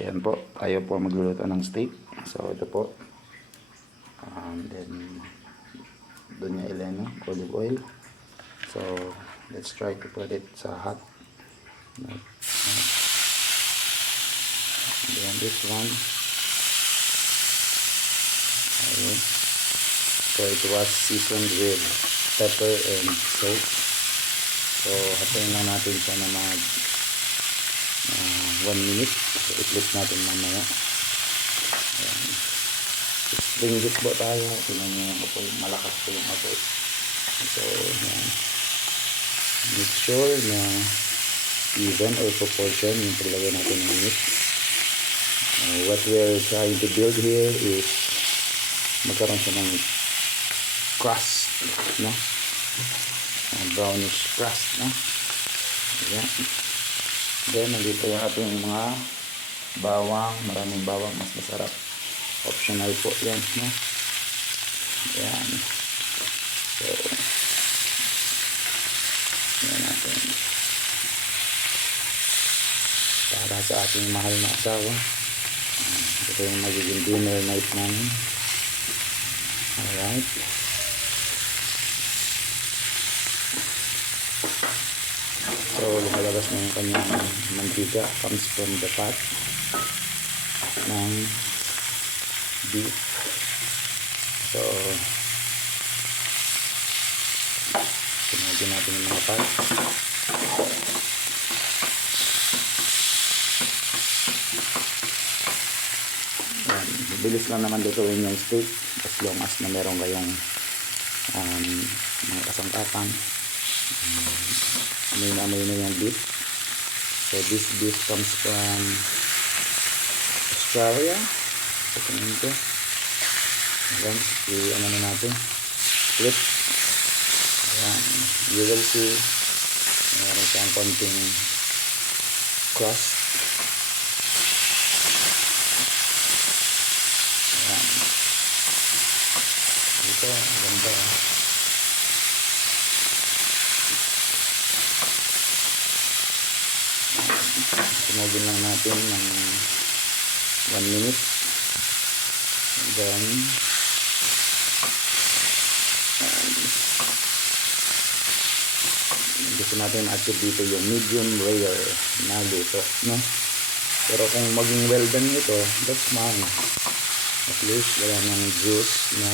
Ayan po, tayo po magluluto ng steak. So ito po. Then doon niya ileno, olive oil. So let's try to put it sa hot. Then this one. Okay. So it was seasoned with pepper and salt. So hatayin lang natin siya na mag 1 minute. So i-flip natin mamaya. Ayan. Spring heat po tayo. Tingnan nyo yung apoy. Malakas po yung apoy. So ayan. Make sure na even or proportion yung paglagay natin ng meat. What we're trying to build here is magkaroon siya ng crust, no? Brownish crust, no? Ayan. Then nandito yung ating mga bawang, maraming bawang, mas masarap. Optional po yan, no? Ayan. So ayan natin. Para sa ating mahal na asawa. Ito yung magiging dinner night namin. Alright. So lumalabas na yung kanyang mantika. Comes from the fat ng beef. So tinagin natin yung mga fat. Bilis lang naman lutuin yung steak as long as na meron kayong mga kasangkapan. Amoy na yung beef. So this beef comes from Australia. So tingnan ko. Ayan, ano na natin. Flip. Ayan, you will see meron siyang konting crust. Ito, ganda. Tumugin lang natin ng 1 minute. And then gusto natin achieve dito yung medium rare na luto, no? Pero kung maging well done ito, that's fine. At least wala ng juice na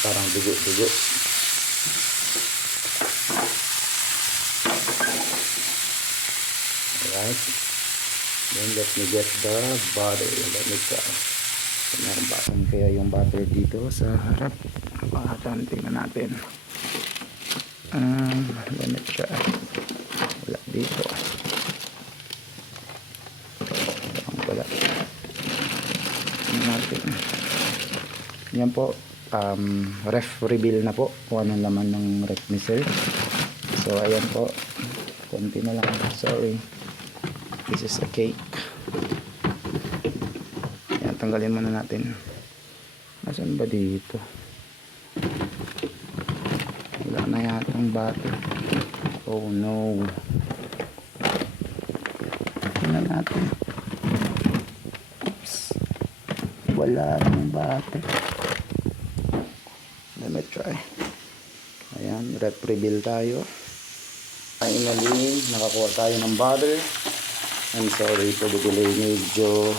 parang dugo-dugo. Alright. Then let me get the butter. Let me try. Meron ba kaya yung butter dito sa harap? Tingnan natin. Let me try. Wala dito. Wala. Natin. Yan po. Ref reveal na po kung anong laman ng ref ni sir. So ayan po, konti na lang, sorry, this is a cake. Ayan, tanggalin muna natin. Nasaan ba dito? Wala na yatang butter. Oh no. Tingnan natin. Oops, wala ng butter. Let me try. Ayan, ref reveal tayo. Finally, nakakuha tayo ng butter. I'm sorry for the delay. Medyo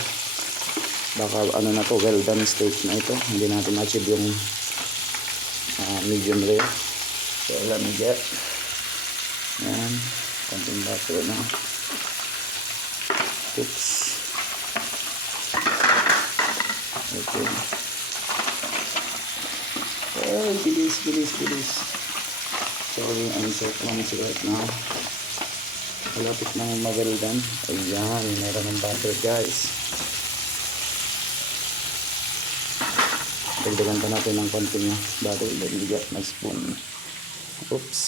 baka ano na to, well done steak na ito. Hindi natin achieve yung medium rare. So let me get. Ayan, konting butter na. Oops. Okay. Oh, bilis. Sorry, I'm so clumsy right now. Malapit na ma-well done. Ayan, meron ng butter guys. Dagdagan pa natin ng konting butter. Let me get my spoon. Oops.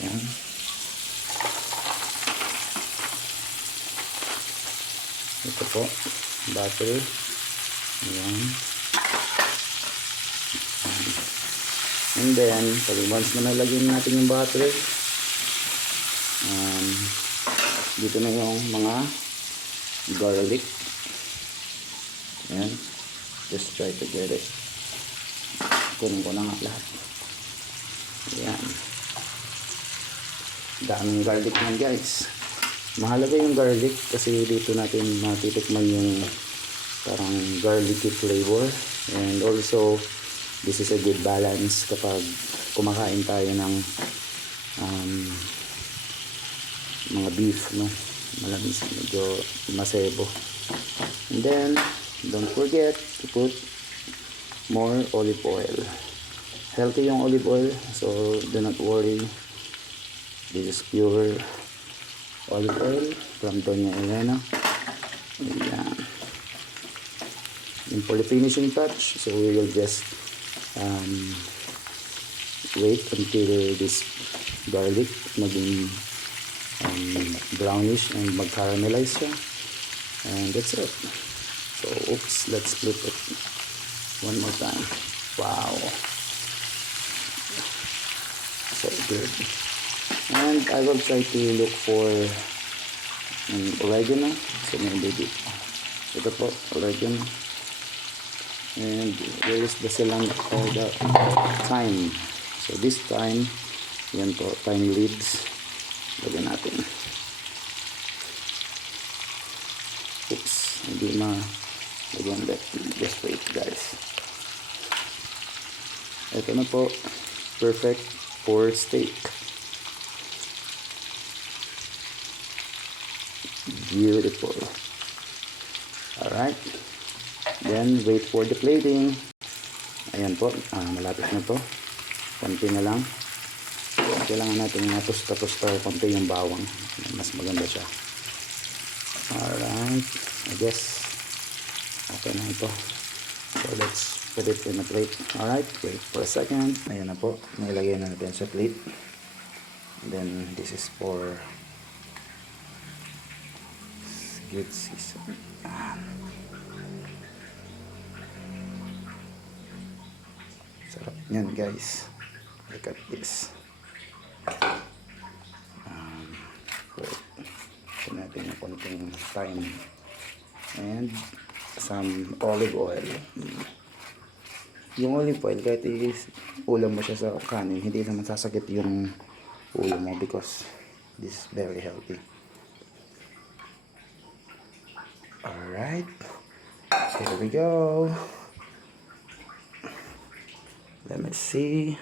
Ayan. Ito po, butter. Ayan. And then, once na nalagyan natin yung butter, dito na yung mga garlic. Ayan. Just try to get it. Kunin ko na nga lahat. Ayan. Daming garlic yan guys. Mahalaga yung garlic kasi dito natin matitikman yung parang garlicky flavor. And also, this is a good balance kapag kumakain tayo ng mga beef, no? Malamis, medyo masebo. And then, don't forget to put more olive oil. Healthy yung olive oil, so do not worry. This is pure olive oil from Doña Elena. Ayan. And for the finishing touch, so we will just wait until this garlic maging brownish and mag-caramelize siya. And that's it. So, oops, let's flip it one more time. Wow. So good. And I will try to look for oregano. So maybe ito po, oregano. And where is the the thyme? So this thyme, yan po, thyme leaves. Lagyan natin. Oops, hindi lagyan that. Just wait guys. Ito na po, perfect for steak. Beautiful. Alright. Then, wait for the plating. Ayan po. Malapit na po. Konti na lang. Kailangan natin napos-tapos konti yung bawang. Mas maganda siya. Alright. I guess, okay na ito. So, let's put it in a plate. Alright. Wait for a second. Ayan na po. Nailagay na natin sa plate. Then, this is for good season. Sarap yan guys. Look at this. Wait. Ito natin yung konting thyme and some olive oil. Yung olive oil kahit ulam mo siya sa kanin, hindi naman sasakit yung ulo mo because this is very healthy. Alright, here we go. Let me see.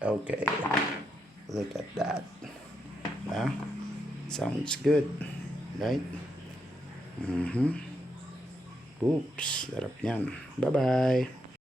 Okay, look at that. Yeah, sounds good, right? Oops, sarap yan. Bye-bye.